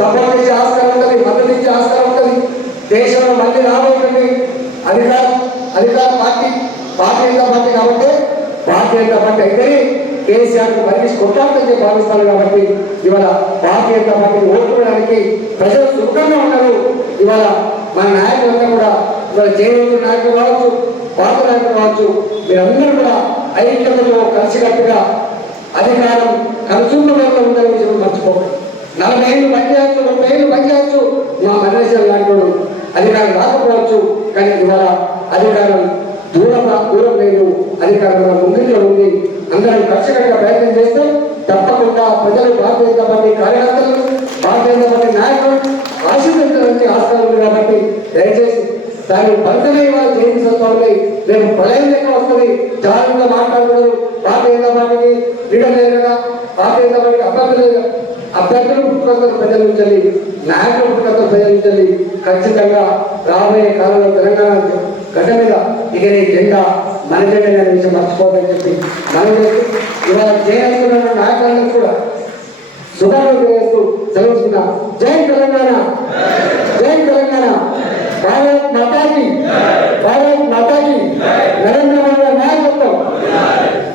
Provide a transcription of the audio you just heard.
Support చేసే ఆస్కారం ఉంటుంది, మద్దతు ఇచ్చే ఆస్కారం ఉంటుంది. దేశంలో మళ్ళీ రాబోతుంది అధికార పార్టీ భారతీయ జనతా పార్టీ కాబట్టి భారతీయ జనతా పార్టీ అయితేనే కేసీఆర్ మళ్ళీ కొట్టాలని భావిస్తారు. కాబట్టి ఇవాళ భారతీయ జనతా పార్టీని ఓటుకోవడానికి ప్రజలు సుఖంగా ఉన్నారు. ఇవాళ మన నాయకులంతా కూడా ఇవాళ జేఏసీ నాయకులు కావచ్చు, భారత నాయకులు కావచ్చు, మీరందరూ కూడా ఐక్యతలో కలిసికట్టుగా అధికారం కన్సూమర్లో ఉందని విషయం మర్చిపోకండి. 40 ఏళ్ళు పనిచేయచ్చు, 30 ఏళ్ళు పనిచేయచ్చు. మా మద్రాసు లాంటి అధికారం రాకపోవచ్చు, కానీ ఇవాళ అధికారం దూరం లేదు, అధికారం ముందులో ఉంది. అందరం కక్షగా ప్రయత్నం చేస్తే తప్పకుండా ప్రజలు భారతీయ జనతా పార్టీ కార్యకర్తలు, భారతీయ జనతా పార్టీ నాయకులు ఆశీర్వదించడానికి ఆస్కారం ఉంది. కాబట్టి దయచేసి దాని ఫలితమే ఇవాళ జయించాలి. రేపు ప్రళయం లెక్క వస్తుంది. చాలా మాట్లాడుతున్నారు భారతీయ జనతా పార్టీకి లీడర్ లేదు కదా, భారతీయ జనతా పార్టీకి అభ్యర్థులు పుట్టుకొస్తారు ప్రజల నుంచి, నాయకులు పుట్టుకొస్తారు ప్రజల నుంచి. ఖచ్చితంగా రాబోయే కాలంలో తెలంగాణ గడ్డ మీద ఎగిరే జెండా మన జెండా అనే విషయం మర్చిపోవాలని చెప్పి మనం ఇవాళ చేయాల్సిన నాయకులను కూడా శుభాకాంక్షలు చేస్తూ సెలవుతున్నా. జై తెలంగాణ, జై తెలంగాణ, భారత్ మాతాకి, భారత్ మాతా.